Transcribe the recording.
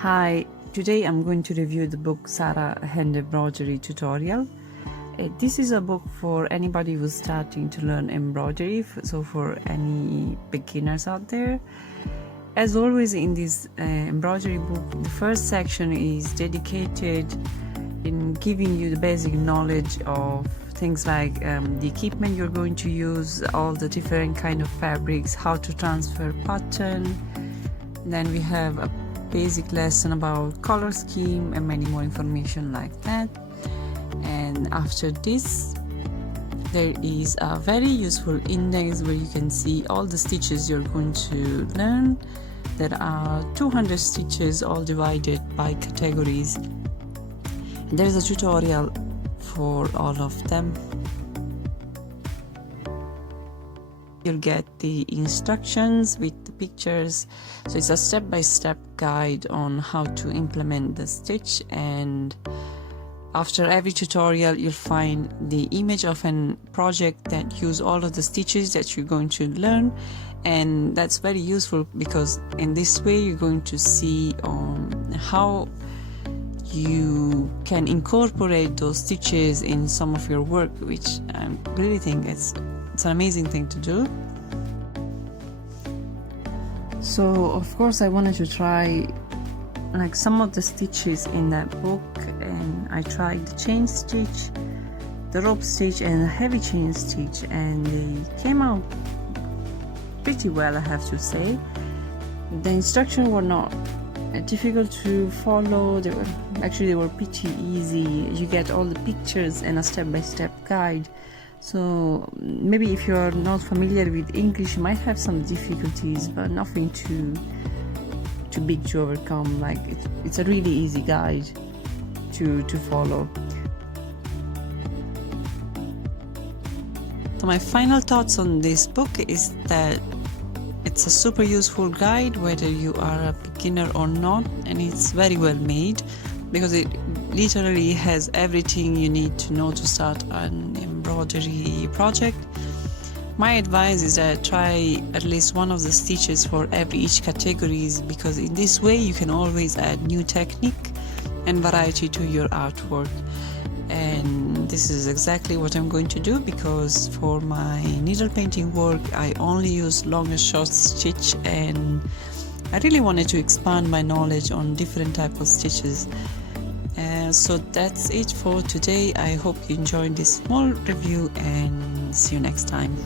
Hi, today I'm going to review the book Sarah Hand Embroidery Tutorial. This is a book for anybody who's starting to learn embroidery, so for any beginners out there. As always in this embroidery book, the first section is dedicated in giving you the basic knowledge of things like the equipment you're going to use, all the different kind of fabrics, how to transfer pattern. Then we have a basic lesson about color scheme and many more information like that. And after this, there is a very useful index where you can see all the stitches you're going to learn. There are 200 stitches, all divided by categories. There is a tutorial for all of them. You'll get the instructions with the pictures, so it's a step-by-step guide on how to implement the stitch, and after every tutorial you'll find the image of a project that use all of the stitches that you're going to learn, and that's very useful because in this way you're going to see how you can incorporate those stitches in some of your work, which I really think it's an amazing thing to do. So of course I wanted to try like some of the stitches in that book, and I tried the chain stitch, the rope stitch and the heavy chain stitch, and they came out pretty well, I have to say. The instructions were not difficult to follow, they were pretty easy. You get all the pictures and a step-by-step guide. So maybe if you're not familiar with English, you might have some difficulties, but nothing too big to overcome. Like it's a really easy guide to follow. So my final thoughts on this book is that it's a super useful guide whether you are a beginner or not, and it's very well made because it literally has everything you need to know to start an embroidery project. My advice is that try at least one of the stitches for each categories, because in this way you can always add new technique and variety to your artwork. And this is exactly what I'm going to do, because for my needle painting work I only use long and short stitch, and I really wanted to expand my knowledge on different types of stitches. So that's it for today. I hope you enjoyed this small review, and see you next time.